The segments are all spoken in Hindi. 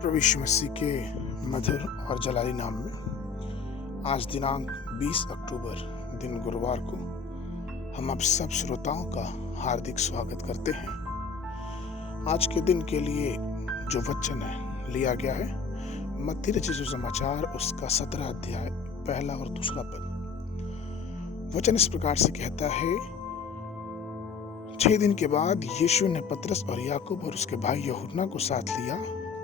प्रभु यीशु मसीह के मधुर और जलाली नाम में आज दिनांक 20 अक्टूबर दिन गुरुवार को हम आप सब श्रोताओं का हार्दिक स्वागत करते हैं। आज के दिन के लिए जो वचन है लिया गया है मत्ती रचित सुसमाचार उसका 17 अध्याय पहला और दूसरा पद। वचन इस प्रकार से कहता है, 6 दिन के बाद यीशु ने पतरस और याकूब और उसके भाई यूहन्ना को साथ लिया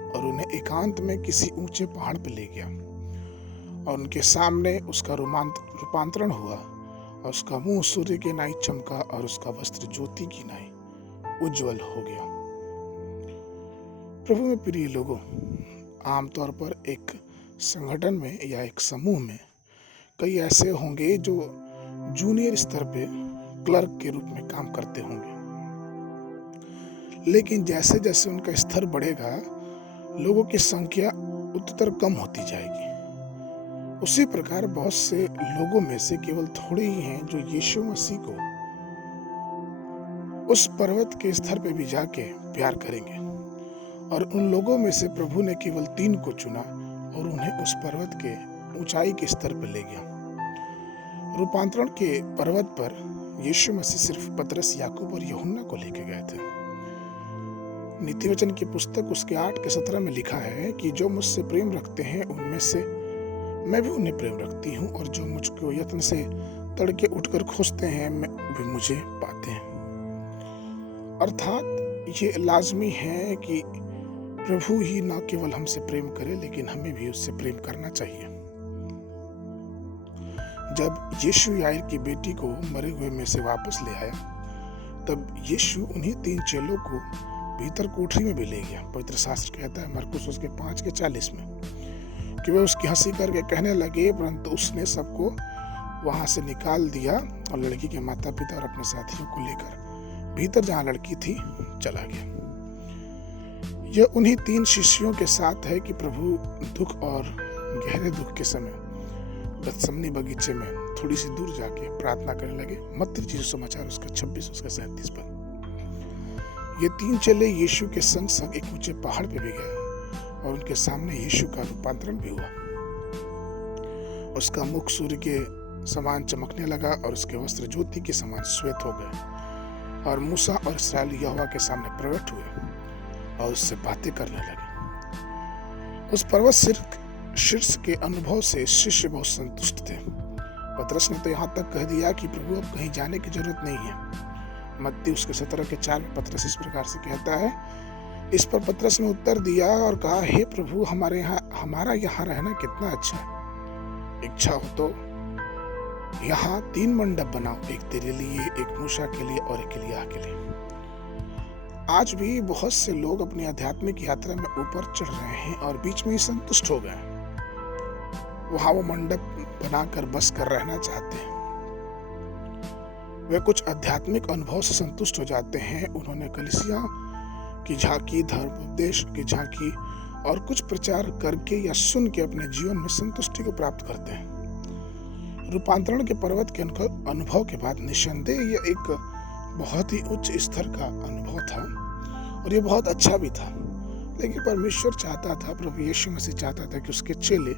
और उन्हें एकांत में किसी ऊंचे पहाड़ पर ले गया और उनके सामने उसका रूपांतरण हुआ और उसका मुंह सूर्य के नाई चमका और उसका वस्त्र ज्योति की नाई उज्जवल हो गया। प्रभु में प्रिय लोगों, आमतौर पर एक संगठन में या एक समूह में कई ऐसे होंगे जो जूनियर स्तर पे क्लर्क के रूप में काम करते होंगे, लेकिन जैसे जैसे उनका स्तर बढ़ेगा लोगों की संख्या उत्तर कम होती जाएगी। उसी प्रकार बहुत से लोगों में से केवल थोड़े ही हैं जो यीशु मसीह को उस पर्वत के स्तर पे भी जाके प्यार करेंगे, और उन लोगों में से प्रभु ने केवल 3 को चुना और उन्हें उस पर्वत के ऊंचाई के स्तर पर ले गया। रूपांतरण के पर्वत पर यीशु मसीह सिर्फ पतरस, याकूब और यूहन्ना को लेके गए थे। नीति वचन की पुस्तक उसके 8 के 17 में लिखा है कि जो मुझसे प्रेम रखते हैं उनमें से मैं भी उन्हें प्रेम रखती हूँ, और जो मुझको यत्न से तड़के उठकर खोजते हैं वे मुझे पाते हैं। अर्थात ये लाजमी है कि प्रभु ही न केवल हमसे प्रेम करे लेकिन हमें भी उससे प्रेम करना चाहिए। जब यीशु याईर की बेटी को मरे हुए में से वापस ले आया तब यीशु उन्हीं 3 चेलों को भीतर कोठरी में भी ले गया। पवित्र शास्त्र कहता है मरकुस उसके 5 के 40 में कि वे उसकी हंसी करके कहने लगे, परंतु उसने सबको वहां से निकाल दिया और लड़की के माता पिता और अपने साथियों को लेकर भीतर जहां लड़की थी चला गया। यह उन्हीं 3 शिष्यों के साथ है कि प्रभु दुख और गहरे दुख के समय गतसमनी बगीचे में थोड़ी सी दूर जाके प्रार्थना करने लगे। मत्ती रचित सुसमाचार उसका 26 उसका 37 पर। ये 3 चेले यीशु के संग संग एक ऊंचे पहाड़ पे भी गए और उनके सामने यीशु का रूपांतरण भी हुआ। उसका मुख सूर्य के समान चमकने लगा और उसके वस्त्र ज्योति के समान श्वेत हो गए, और मूसा और इस्राएली यहोवा के सामने प्रकट हुए और उससे बातें करने लगे। उस पर्वत शीर्ष के अनुभव से शिष्य बहुत संतुष्ट थे। पतरस ने तो यहाँ तक कह दिया कि प्रभु अब कहीं जाने की जरूरत नहीं है। मत्ती उसके 17 के 4 में पतरस इस प्रकार से कहता है, इस पर पतरस ने उत्तर दिया और कहा, हे प्रभु, हमारा यहाँ रहना कितना अच्छा है। इच्छा हो तो यहाँ 3 मंडप बनाओ, एक तेरे लिए, एक मूसा के लिए और एक एलिय्याह के लिए। आज भी बहुत से लोग अपनी आध्यात्मिक यात्रा में ऊपर चढ़ रहे हैं और बीच में ही संतुष्ट हो गए। वहां वो मंडप बनाकर बस कर रहना चाहते हैं। वे कुछ आध्यात्मिक अनुभव से संतुष्ट हो जाते हैं। उन्होंने कलीसिया की झांकी, धर्म उपदेश की झांकी और कुछ प्रचार करके या सुन के अपने जीवन में संतुष्टि को प्राप्त करते हैं। रूपांतरण के पर्वत के अनुभव के बाद निस्संदेह यह एक बहुत ही उच्च स्तर का अनुभव था और ये बहुत अच्छा भी था, लेकिन परमेश्वर चाहता था, प्रभु यीशु मसीह चाहता था कि उसके चेले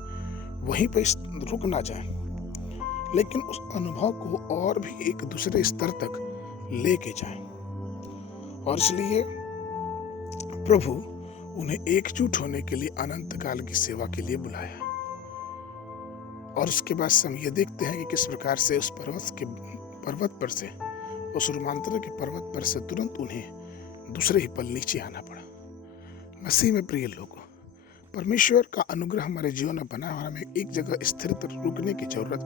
वहीं पर रुक ना जाएं, लेकिन उस अनुभव को और भी एक दूसरे स्तर तक लेके जाएं। और इसलिए प्रभु उन्हें एकजुट होने के लिए अनंत काल की सेवा के लिए बुलाया। और उसके बाद हम ये देखते हैं कि किस प्रकार से उस पर्वत पर से, उस रूपांतरण के पर्वत पर से तुरंत उन्हें दूसरे ही पल नीचे आना पड़ा। मसीह में प्रिय लोगों, परमेश्वर का अनुग्रह हमारे जीवन में बना और हमें एक जगह स्थिर रुकने की जरूरत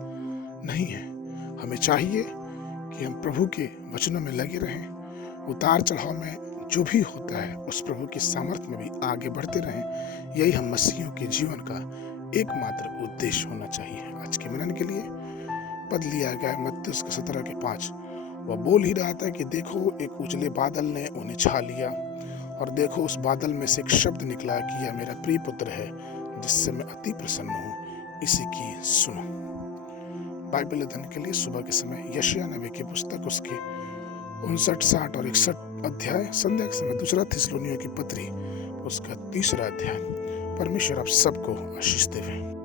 नहीं है। हमें चाहिए कि हम प्रभु के वचनों में लगे रहें, उतार चढ़ाव में जो भी होता है उस प्रभु की सामर्थ्य में भी आगे बढ़ते रहें। यही हम मसीहियों के जीवन का एकमात्र उद्देश्य होना चाहिए। आज के मिलन के लिए पद लिया गया है मत्ती उसके 17 के 5। वह बोल ही रहा था कि देखो, एक उजले बादल ने उन्हें छा लिया, और देखो उस बादल में से एक शब्द निकला कि यह मेरा प्रिय पुत्र है जिससे मैं अति प्रसन्न हूँ, इसी की सुनो। बाइबल अध्ययन के लिए सुबह के समय यशायाह नबी की पुस्तक उसके 59, 60 और 61 अध्याय, संध्या के समय 2 थिस्सलुनीयों की पत्री उसका 3 अध्याय परमेश्वर आप सबको आशीष देवे।